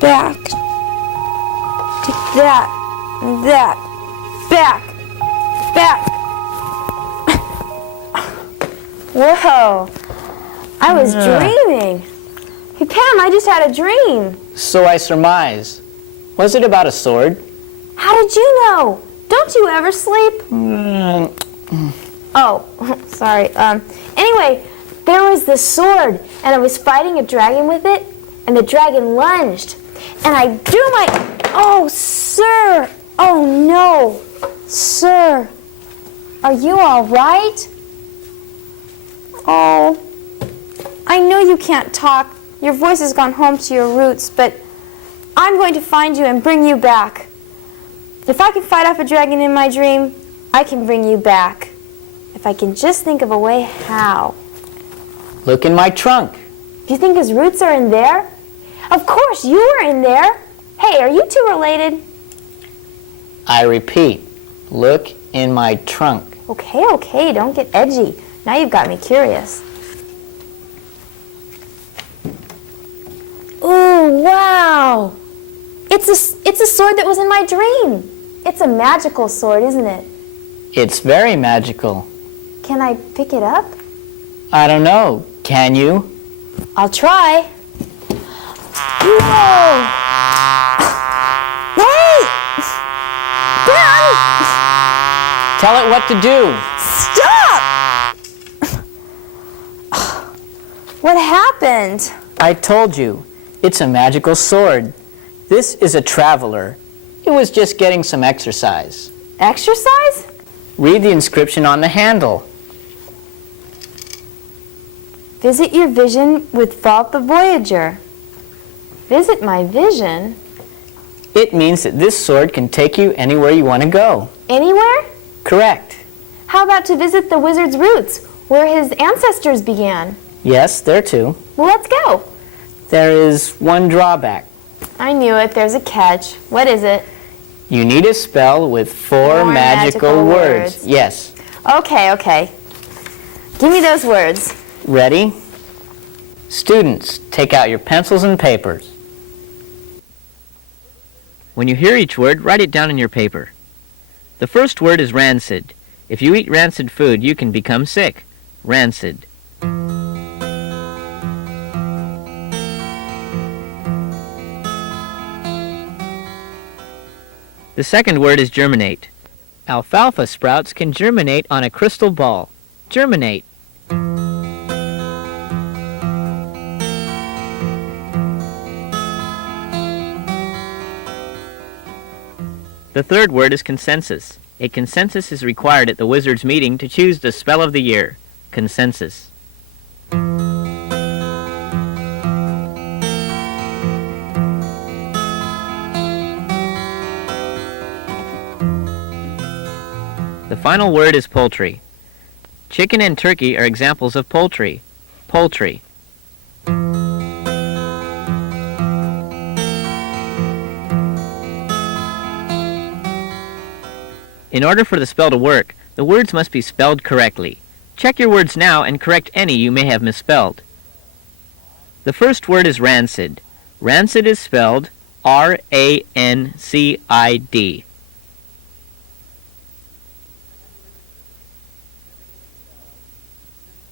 back. Take that, that, back, back. Whoa, I was dreaming. Hey, Pam, I just had a dream. So I surmise. Was it about a sword? How did you know? Don't you ever sleep? Oh, sorry. Anyway, there was this sword, and I was fighting a dragon with it, and the dragon lunged. And I drew my... Oh, sir! Oh, no! Sir, are you all right? Oh, I know you can't talk. Your voice has gone home to your roots, but I'm going to find you and bring you back. If I can fight off a dragon in my dream, I can bring you back. If I can just think of a way how. Look in my trunk. Do you think his roots are in there? Of course, you were in there. Hey, are you two related? I repeat, look in my trunk. Okay, don't get edgy. Now you've got me curious. Ooh, wow! It's a sword that was in my dream. It's a magical sword, isn't it? It's very magical. Can I pick it up? I don't know. Can you? I'll try. Whoa! Hey! Ben! Tell it what to do. Stop! What happened? I told you. It's a magical sword. This is a traveler. It was just getting some exercise. Exercise? Read the inscription on the handle. Visit your vision with Vault the Voyager. Visit my vision? It means that this sword can take you anywhere you want to go. Anywhere? Correct. How about to visit the wizard's roots, where his ancestors began? Yes, there too. Well, let's go. There is one drawback. I knew it. There's a catch. What is it? You need a spell with four magical words. Yes. Okay. Give me those words. Ready? Students, take out your pencils and papers. When you hear each word, write it down in your paper. The first word is rancid. If you eat rancid food, you can become sick. Rancid. The second word is germinate. Alfalfa sprouts can germinate on a crystal ball. Germinate. The third word is consensus. A consensus is required at the wizard's meeting to choose the spell of the year. Consensus. The final word is poultry. Chicken and turkey are examples of poultry. Poultry. In order for the spell to work, the words must be spelled correctly. Check your words now and correct any you may have misspelled. The first word is rancid. Rancid is spelled R-A-N-C-I-D.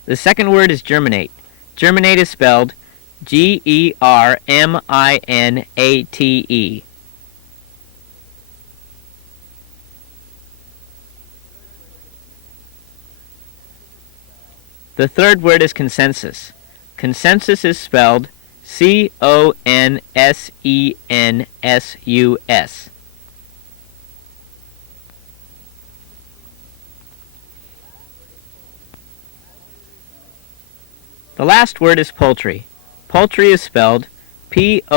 The second word is germinate. Germinate is spelled G-E-R-M-I-N-A-T-E. The third word is consensus. Consensus is spelled C-O-N-S-E-N-S-U-S. The last word is poultry. Poultry is spelled P-O-U-L-T-R-Y.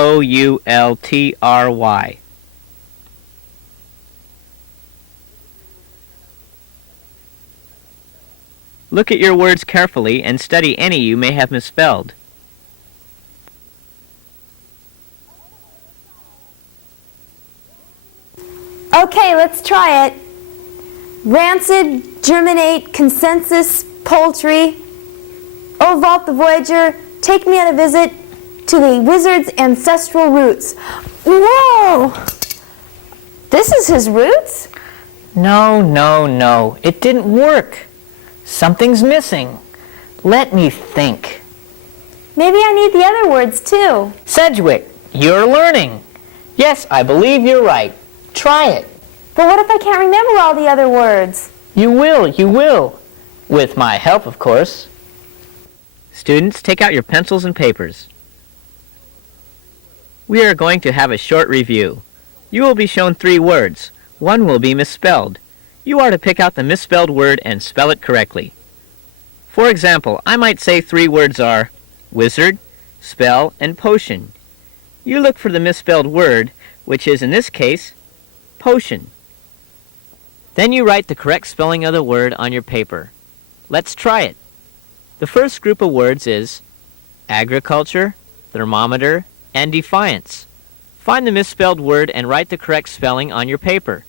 Look at your words carefully and study any you may have misspelled. Okay, let's try it. Rancid, germinate, consensus, poultry. Oh, Vault the Voyager, take me on a visit. to the wizard's ancestral roots. Whoa! This is his roots? No. It didn't work. Something's missing. Let me think. Maybe I need the other words too. Sedgwick, you're learning. Yes, I believe you're right. Try it. But what if I can't remember all the other words? You will. With my help, of course. Students, take out your pencils and papers. We are going to have a short review. You will be shown 3 words. One will be misspelled. You are to pick out the misspelled word and spell it correctly. For example, I might say 3 words are wizard, spell, and potion. You look for the misspelled word, which is in this case, potion. Then you write the correct spelling of the word on your paper. Let's try it. The first group of words is agriculture, thermometer, and defiance. Find the misspelled word and write the correct spelling on your paper.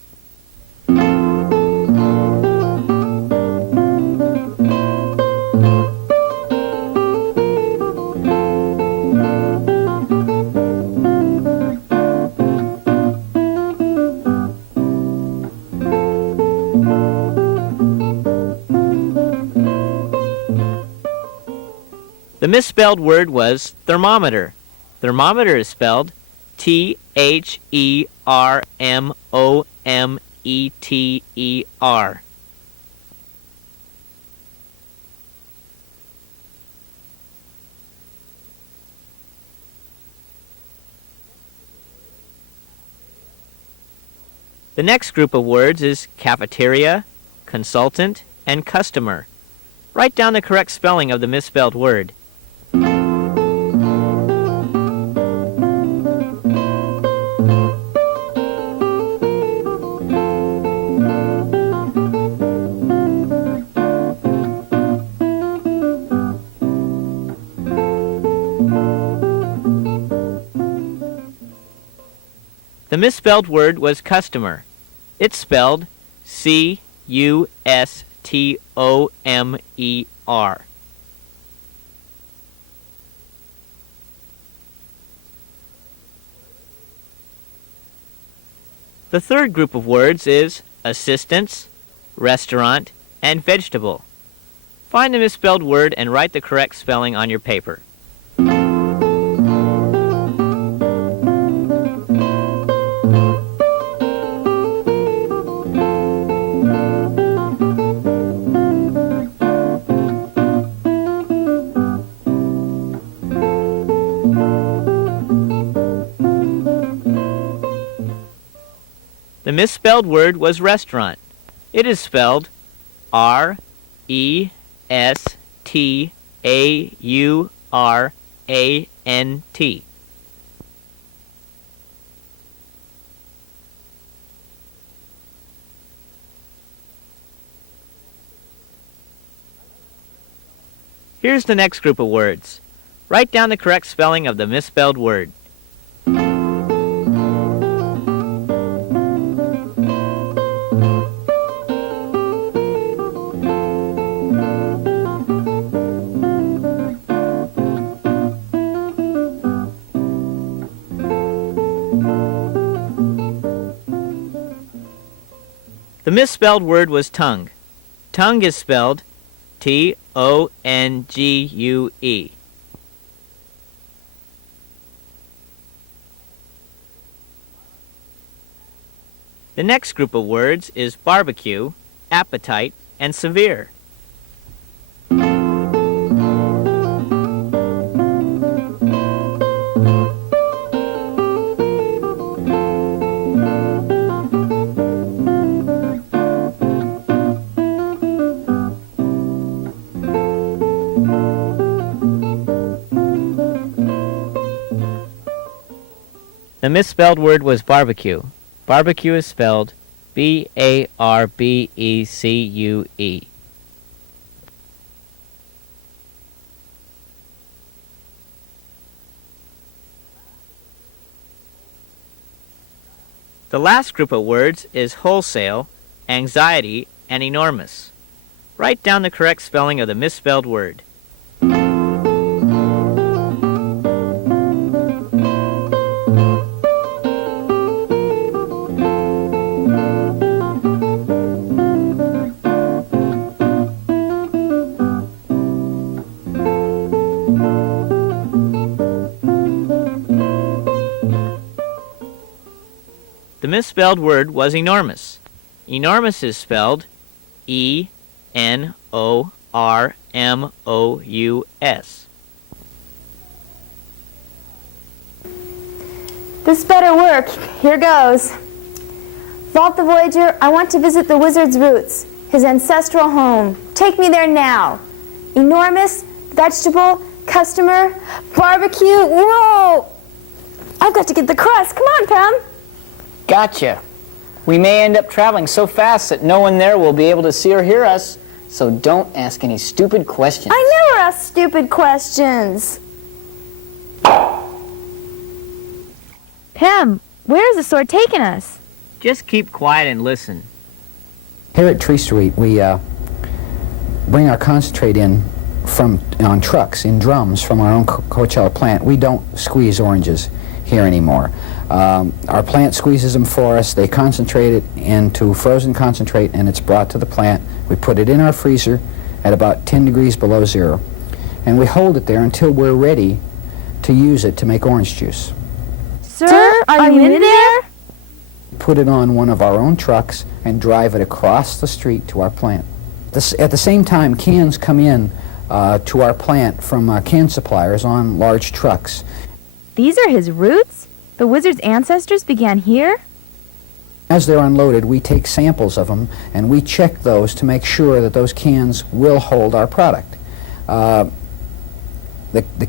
The misspelled word was thermometer. Thermometer is spelled T-H-E-R-M-O-M-E-T-E-R. The next group of words is cafeteria, consultant, and customer. Write down the correct spelling of the misspelled word. The misspelled word was customer. It's spelled C-U-S-T-O-M-E-R. The third group of words is assistance, restaurant, and vegetable. Find the misspelled word and write the correct spelling on your paper. The misspelled word was restaurant. It is spelled R-E-S-T-A-U-R-A-N-T. Here's the next group of words. Write down the correct spelling of the misspelled word. The misspelled word was tongue. Tongue is spelled T-O-N-G-U-E. The next group of words is barbecue, appetite, and severe. The misspelled word was barbecue. Barbecue is spelled B-A-R-B-E-C-U-E. The last group of words is wholesale, anxiety, and enormous. Write down the correct spelling of the misspelled word. The misspelled word was enormous. Enormous is spelled E-N-O-R-M-O-U-S. This better work. Here goes. Vault the Voyager, I want to visit the wizard's roots, his ancestral home. Take me there now. Enormous, vegetable, customer, barbecue. Whoa! I've got to get the crust. Come on, Pam. Gotcha. We may end up traveling so fast that no one there will be able to see or hear us, so don't ask any stupid questions. I never ask stupid questions. Pam, where is the sword taking us? Just keep quiet and listen. Here at Tree Street, we bring our concentrate in on trucks, in drums from our own Coachella plant. We don't squeeze oranges here anymore. Our plant squeezes them for us. They concentrate it into frozen concentrate, and it's brought to the plant. We put it in our freezer at about 10 degrees below zero, and we hold it there until we're ready to use it to make orange juice. Sir, are you in there? Put it on one of our own trucks and drive it across the street to our plant. At the same time, cans come in to our plant from can suppliers on large trucks. These are his roots? The wizard's ancestors began here? As they're unloaded, we take samples of them and we check those to make sure that those cans will hold our product. The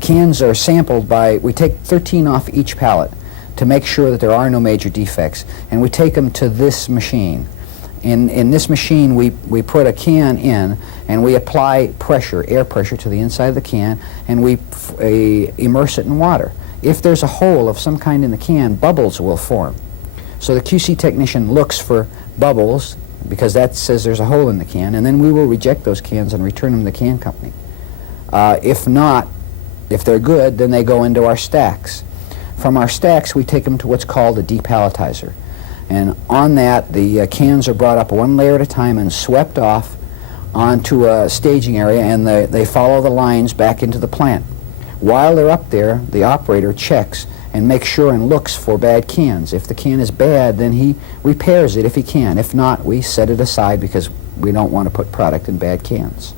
cans are sampled we take 13 off each pallet to make sure that there are no major defects, and we take them to this machine. In this machine, we put a can in and we apply pressure, air pressure, to the inside of the can, and we immerse it in water. If there's a hole of some kind in the can, bubbles will form. So the QC technician looks for bubbles, because that says there's a hole in the can, and then we will reject those cans and return them to the can company. If not, if they're good, then they go into our stacks. From our stacks, we take them to what's called a depalletizer. And on that, the cans are brought up one layer at a time and swept off onto a staging area, and they follow the lines back into the plant. While they're up there, the operator checks and makes sure and looks for bad cans. If the can is bad, then he repairs it if he can. If not, we set it aside because we don't want to put product in bad cans.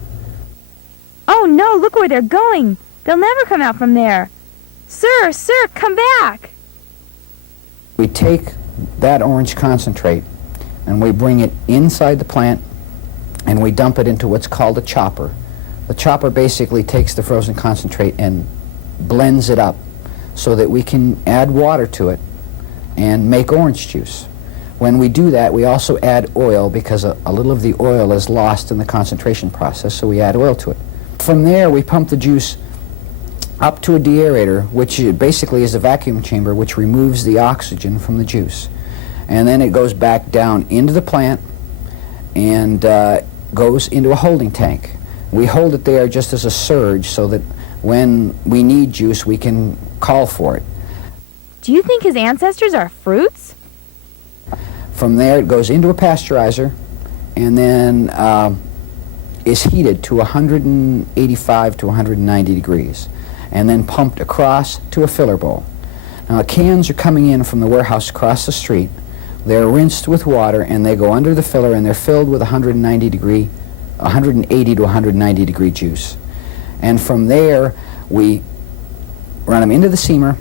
Oh no, look where they're going. They'll never come out from there. Sir, come back. We take that orange concentrate and we bring it inside the plant and we dump it into what's called a chopper. The chopper basically takes the frozen concentrate and blends it up so that we can add water to it and make orange juice. When we do that, we also add oil because a little of the oil is lost in the concentration process, so we add oil to it. From there, we pump the juice up to a deaerator, which basically is a vacuum chamber which removes the oxygen from the juice. And then it goes back down into the plant and goes into a holding tank. We hold it there just as a surge so that when we need juice, we can call for it. Do you think his ancestors are fruits? From there, it goes into a pasteurizer and then is heated to 185 to 190 degrees and then pumped across to a filler bowl. Now, the cans are coming in from the warehouse across the street. They're rinsed with water and they go under the filler and they're filled with 180 to 190 degree juice. And from there, we run them into the steamer,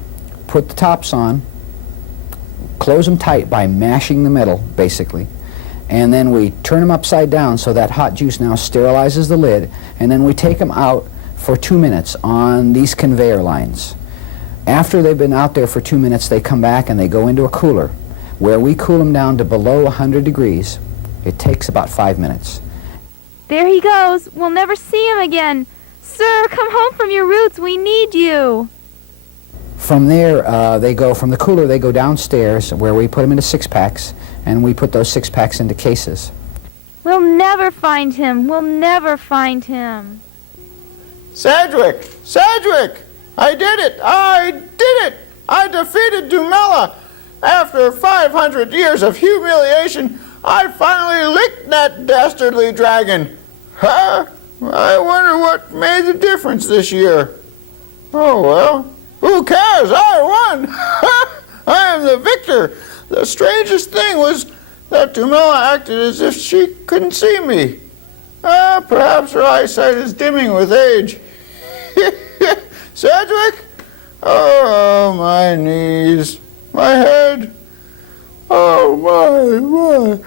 put the tops on, close them tight by mashing the metal, basically, and then we turn them upside down so that hot juice now sterilizes the lid, and then we take them out for 2 minutes on these conveyor lines. After they've been out there for 2 minutes, they come back and they go into a cooler where we cool them down to below 100 degrees. It takes about 5 minutes. There he goes. We'll never see him again. Sir, come home from your roots. We need you. From there, from the cooler, they go downstairs where we put them into 6-packs, and we put those 6-packs into cases. We'll never find him. We'll never find him. Sedgwick! Sedgwick! I did it! I did it! I defeated Dumella! After 500 years of humiliation, I finally licked that dastardly dragon! Huh? I wonder what made the difference this year. Oh well, who cares? I won! I am the victor! The strangest thing was that Dumella acted as if she couldn't see me. Perhaps her eyesight is dimming with age. Sedgwick? Oh, my knees, my head. Oh, my.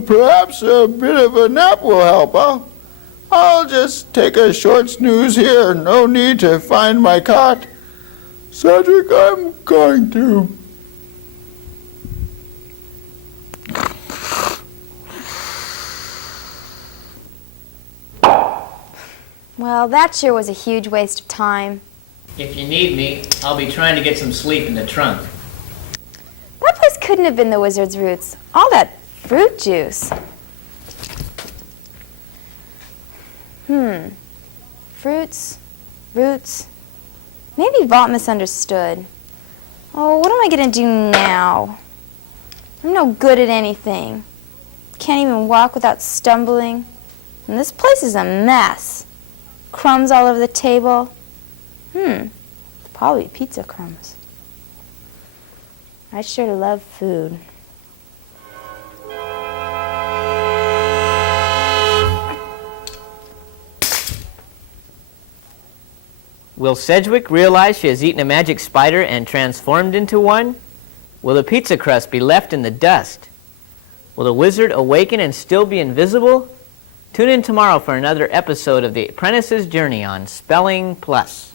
Perhaps a bit of a nap will help. I'll just take a short snooze here. No need to find my cot. Cedric, I'm going to. Well, that sure was a huge waste of time. If you need me, I'll be trying to get some sleep in the trunk. That place couldn't have been the wizard's roots. All that fruit juice. Fruits, roots. Maybe Vaught misunderstood. Oh, what am I going to do now? I'm no good at anything. Can't even walk without stumbling. And this place is a mess. Crumbs all over the table. It's probably pizza crumbs. I sure love food. Will Sedgwick realize she has eaten a magic spider and transformed into one? Will the pizza crust be left in the dust? Will the wizard awaken and still be invisible? Tune in tomorrow for another episode of The Apprentice's Journey on Spelling Plus.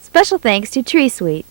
Special thanks to Tree Sweet.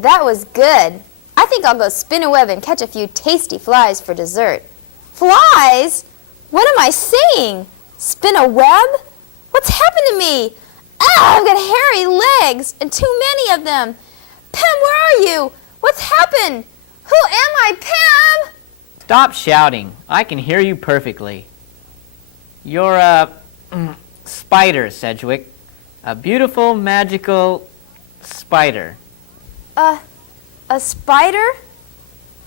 That was good. I think I'll go spin a web and catch a few tasty flies for dessert. Flies? What am I saying? Spin a web? What's happened to me? I've got hairy legs and too many of them. Pam, where are you? What's happened? Who am I, Pam? Stop shouting. I can hear you perfectly. You're a spider, Sedgwick. A beautiful, magical spider. A spider?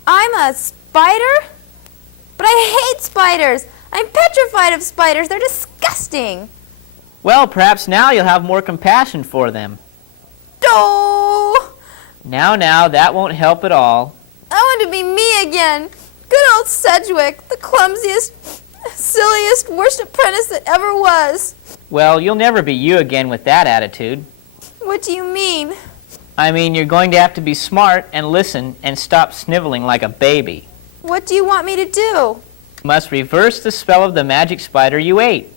I'm a spider? But I hate spiders. I'm petrified of spiders. They're disgusting. Well, perhaps now you'll have more compassion for them. Oh! Now, that won't help at all. I want to be me again. Good old Sedgwick, the clumsiest, silliest, worst apprentice that ever was. Well, you'll never be you again with that attitude. What do you mean? I mean, you're going to have to be smart and listen and stop sniveling like a baby. What do you want me to do? You must reverse the spell of the magic spider you ate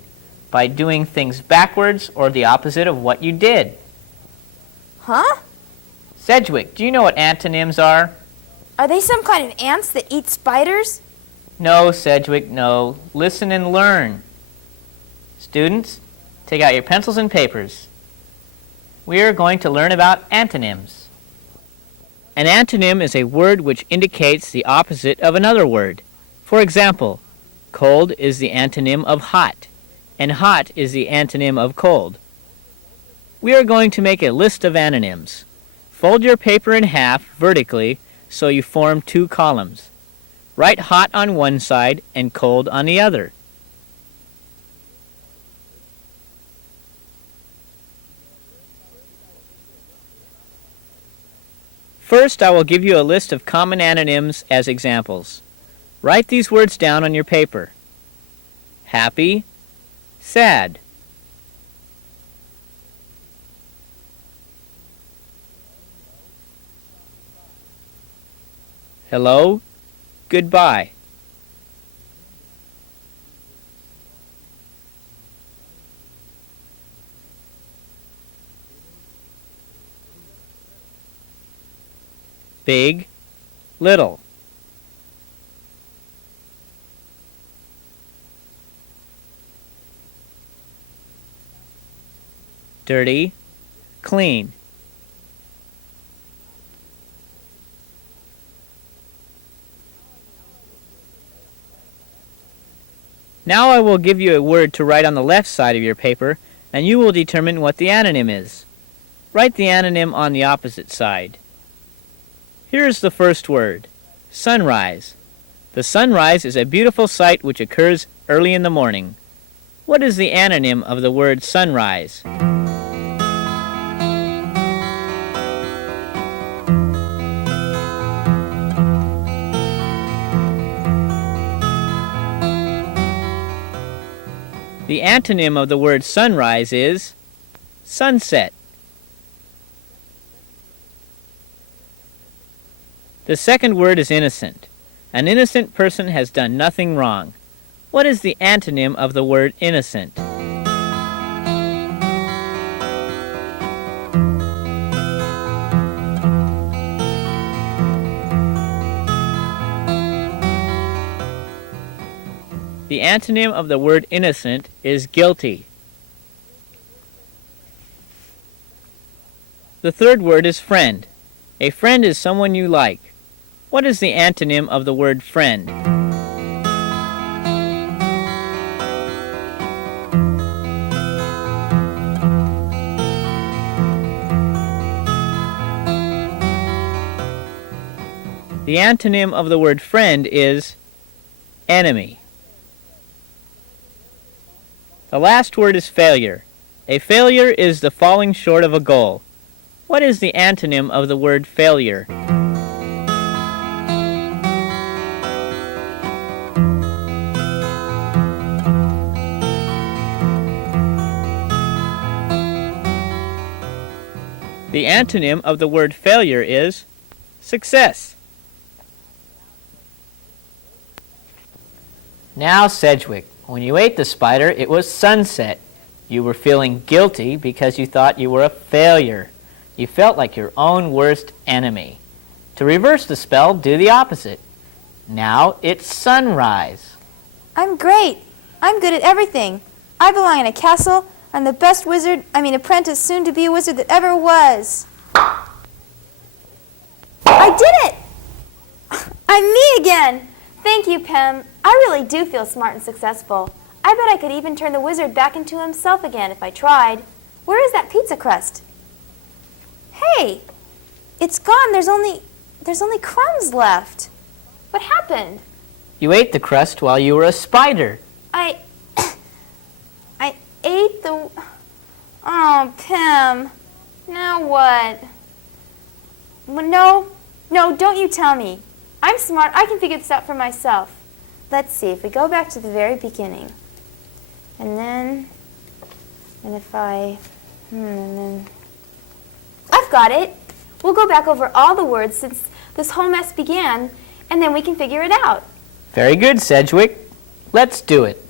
by doing things backwards or the opposite of what you did. Huh? Sedgwick, do you know what antonyms are? Are they some kind of ants that eat spiders? No, Sedgwick, no. Listen and learn. Students, take out your pencils and papers. We are going to learn about antonyms. An antonym is a word which indicates the opposite of another word. For example, cold is the antonym of hot, and hot is the antonym of cold. We are going to make a list of antonyms. Fold your paper in half vertically so you form two columns. Write hot on one side and cold on the other. First, I will give you a list of common antonyms as examples. Write these words down on your paper. Happy, sad. Hello, goodbye. big, little. Dirty, clean. Now I will give you a word to write on the left side of your paper, and you will determine what the antonym is. Write the antonym on the opposite side. Here is the first word, sunrise. The sunrise is a beautiful sight which occurs early in the morning. What is the antonym of the word sunrise? The antonym of the word sunrise is sunset. The second word is innocent. An innocent person has done nothing wrong. What is the antonym of the word innocent? The antonym of the word innocent is guilty. The third word is friend. A friend is someone you like. What is the antonym of the word friend? The antonym of the word friend is enemy. The last word is failure. A failure is the falling short of a goal. What is the antonym of the word failure? The antonym of the word failure is success. Now, Sedgwick, when you ate the spider, it was sunset. You were feeling guilty because you thought you were a failure. You felt like your own worst enemy. To reverse the spell, do the opposite. Now it's sunrise. I'm great. I'm good at everything. I belong in a castle. I'm the best apprentice soon to be a wizard that ever was. I did it! I'm me again! Thank you, Pem. I really do feel smart and successful. I bet I could even turn the wizard back into himself again if I tried. Where is that pizza crust? Hey, it's gone. There's only crumbs left. What happened? You ate the crust while you were a spider. I ate the... Oh, Pem. Now what? Well, no, don't you tell me. I'm smart. I can figure this out for myself. Let's see. If we go back to the very beginning. And if I... and then... I've got it. We'll go back over all the words since this whole mess began, and then we can figure it out. Very good, Sedgwick. Let's do it.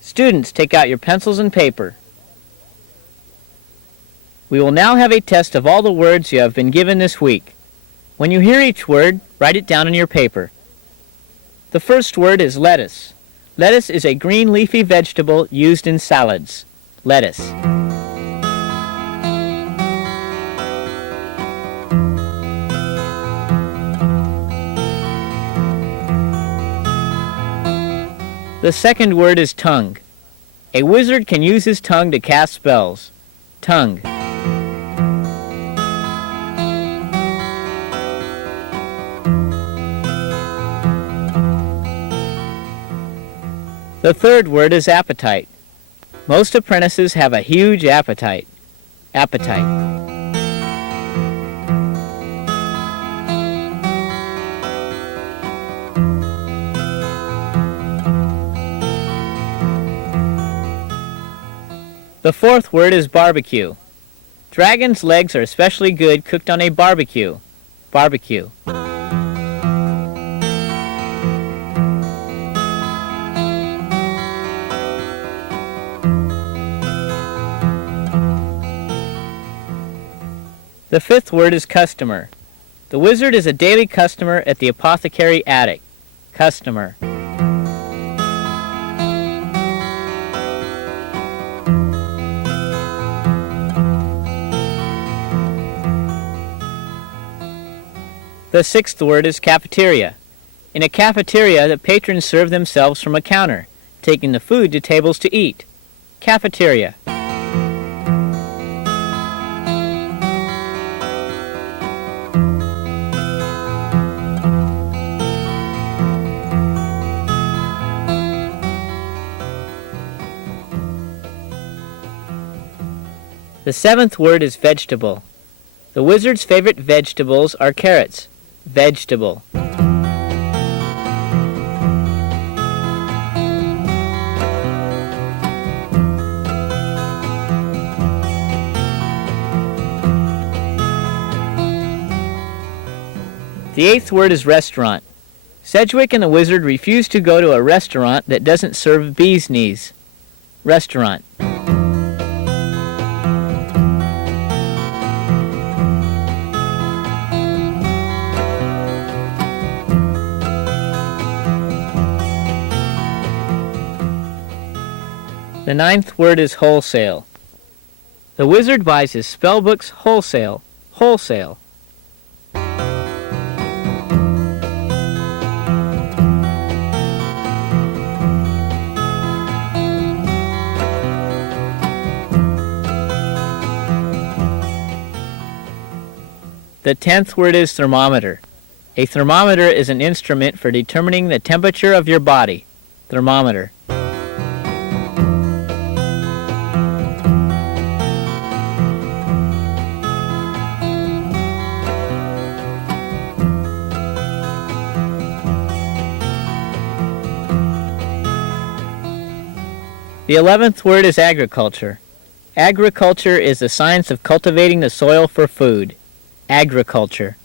Students, take out your pencils and paper. We will now have a test of all the words you have been given this week. When you hear each word, write it down on your paper. The first word is lettuce. Lettuce is a green leafy vegetable used in salads. Lettuce. The second word is tongue. A wizard can use his tongue to cast spells. Tongue. The third word is appetite. Most apprentices have a huge appetite. Appetite. The fourth word is barbecue. Dragon's legs are especially good cooked on a barbecue. Barbecue. The fifth word is customer. The The wizard is a daily customer at the apothecary attic. Customer. The sixth word is cafeteria. In a cafeteria, the patrons serve themselves from a counter, taking the food to tables to eat. Cafeteria. The seventh word is vegetable. The wizard's favorite vegetables are carrots. Vegetable. The eighth word is restaurant. Sedgwick and the wizard refuse to go to a restaurant that doesn't serve bee's knees. Restaurant. The ninth word is wholesale. The wizard buys his spell books wholesale. Wholesale. The 10th word is thermometer. A thermometer is an instrument for determining the temperature of your body. Thermometer. The 11th word is agriculture. Agriculture is the science of cultivating the soil for food. Agriculture.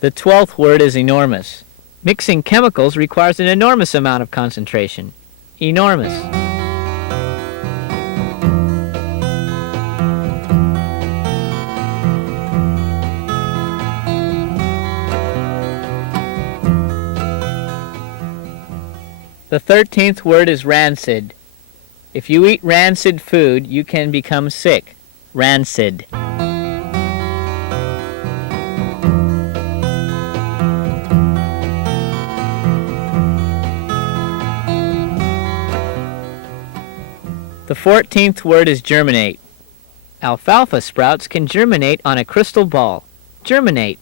The 12th word is enormous. Mixing chemicals requires an enormous amount of concentration. Enormous. The 13th word is rancid. If you eat rancid food, you can become sick. Rancid. The 14th word is germinate. Alfalfa sprouts can germinate on a crystal ball. Germinate.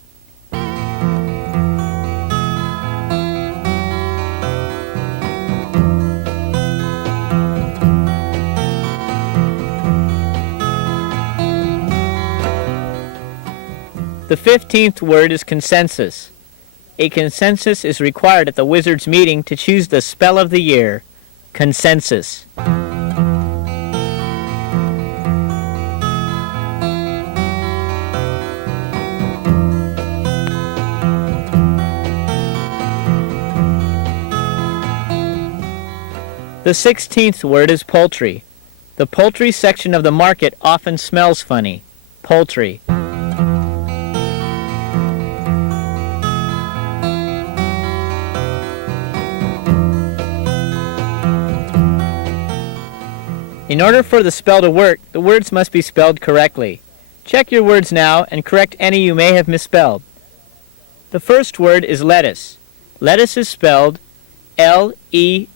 The 15th word is consensus. A consensus is required at the wizard's meeting to choose the spell of the year. Consensus. The 16th word is poultry. The poultry section of the market often smells funny. Poultry. In order for the spell to work, the words must be spelled correctly. Check your words now and correct any you may have misspelled. The first word is lettuce. Lettuce is spelled Lettuce.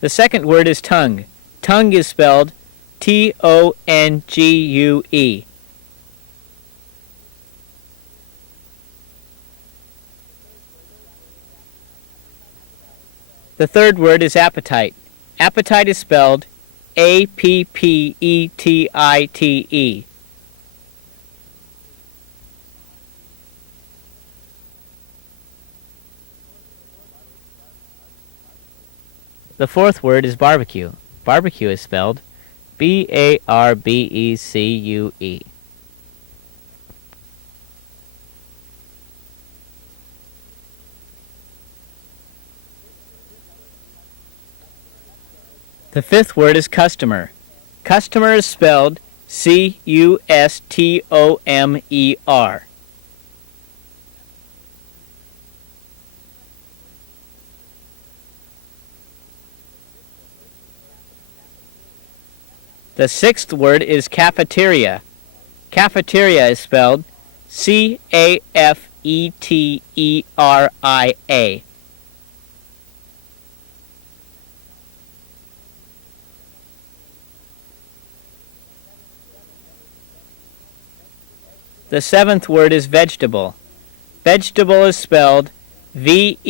The second word is tongue. Tongue is spelled Tongue. The third word is appetite. Appetite is spelled Appetite. The fourth word is barbecue. Barbecue is spelled B-A-R-B-E-C-U-E. The fifth word is customer. Customer is spelled C-U-S-T-O-M-E-R. The sixth word is cafeteria. Cafeteria is spelled C-A-F-E-T-E-R-I-A. The seventh word is vegetable. Vegetable is spelled V-E-G-E-T-A-B-L-E.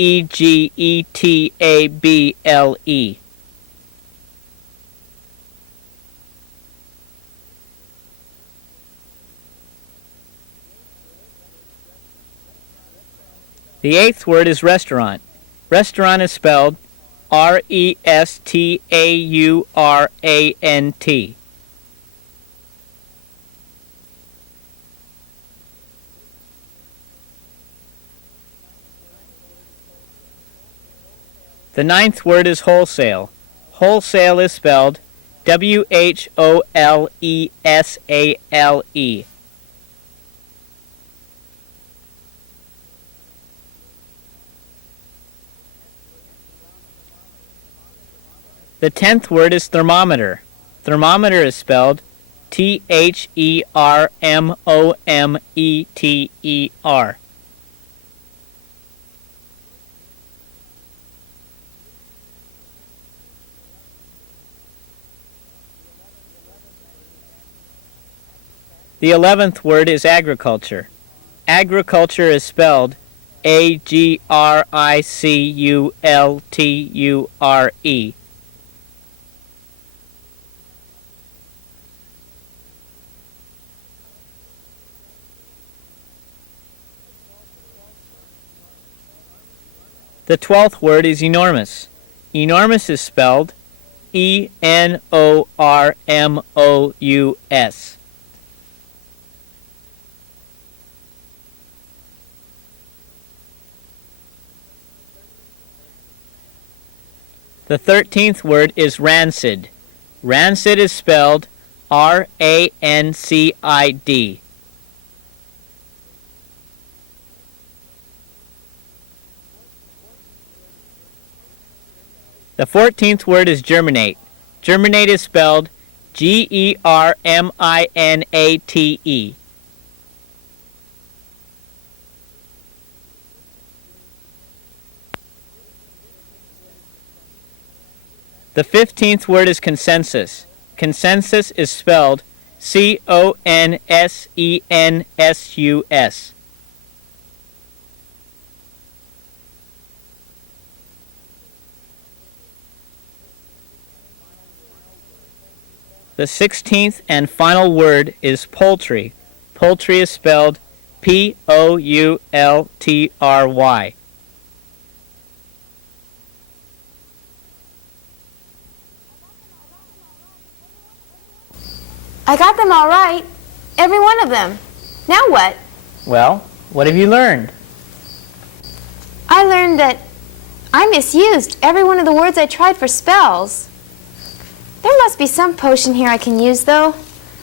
The eighth word is restaurant. Restaurant is spelled R-E-S-T-A-U-R-A-N-T. The ninth word is wholesale. Wholesale is spelled W-H-O-L-E-S-A-L-E. The 10th word is thermometer. Thermometer is spelled T-H-E-R-M-O-M-E-T-E-R. The 11th word is agriculture. Agriculture is spelled A-G-R-I-C-U-L-T-U-R-E. The 12th word is enormous. Enormous is spelled E-N-O-R-M-O-U-S. The 13th word is rancid. Rancid is spelled R-A-N-C-I-D. The 14th word is germinate. Germinate is spelled G-E-R-M-I-N-A-T-E. The 15th word is consensus. Consensus is spelled C-O-N-S-E-N-S-U-S. The 16th and final word is poultry. Poultry is spelled P-O-U-L-T-R-Y. I got them all right. Every one of them. Now what? Well, what have you learned? I learned that I misused every one of the words I tried for spells. There must be some potion here I can use, though.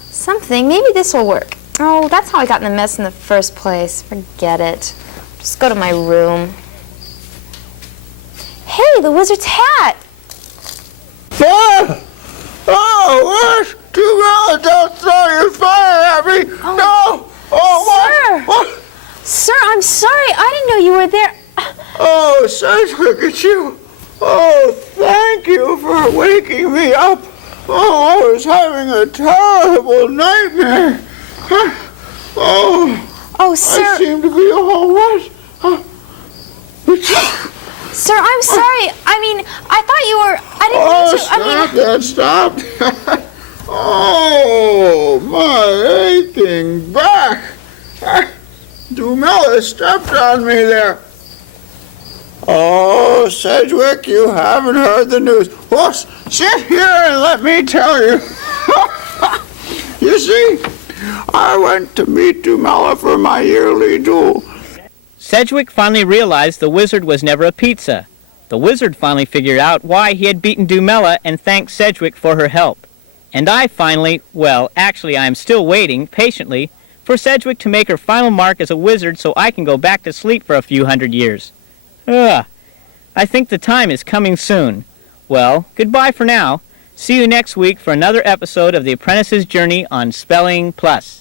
Something. Maybe this will work. Oh, that's how I got in the mess in the first place. Forget it. Just go to my room. Hey, the wizard's hat! Ah! Oh, what? Too bad, don't throw your fire at me! Oh, no! Oh, sir! what? Sir, I'm sorry. I didn't know you were there. Oh, Sedgwick, it's you! Oh, thank you for waking me up! Oh, I was having a terrible nightmare! Oh, Oh, sir. I seem to be all wet! Sir, I'm sorry. I mean, I thought you were. I didn't Oh, mean to. stop that, stop! Oh, my aching back! Dumella stepped on me there. Oh, Sedgwick, you haven't heard the news. Well, sit here and let me tell you. You see, I went to meet Dumella for my yearly duel. Sedgwick finally realized the wizard was never a pizza. The wizard finally figured out why he had beaten Dumella and thanked Sedgwick for her help. And I finally, well, actually I am still waiting, patiently, for Sedgwick to make her final mark as a wizard so I can go back to sleep for a few hundred years. Ugh. I think the time is coming soon. Well, goodbye for now. See you next week for another episode of The Apprentice's Journey on Spelling Plus.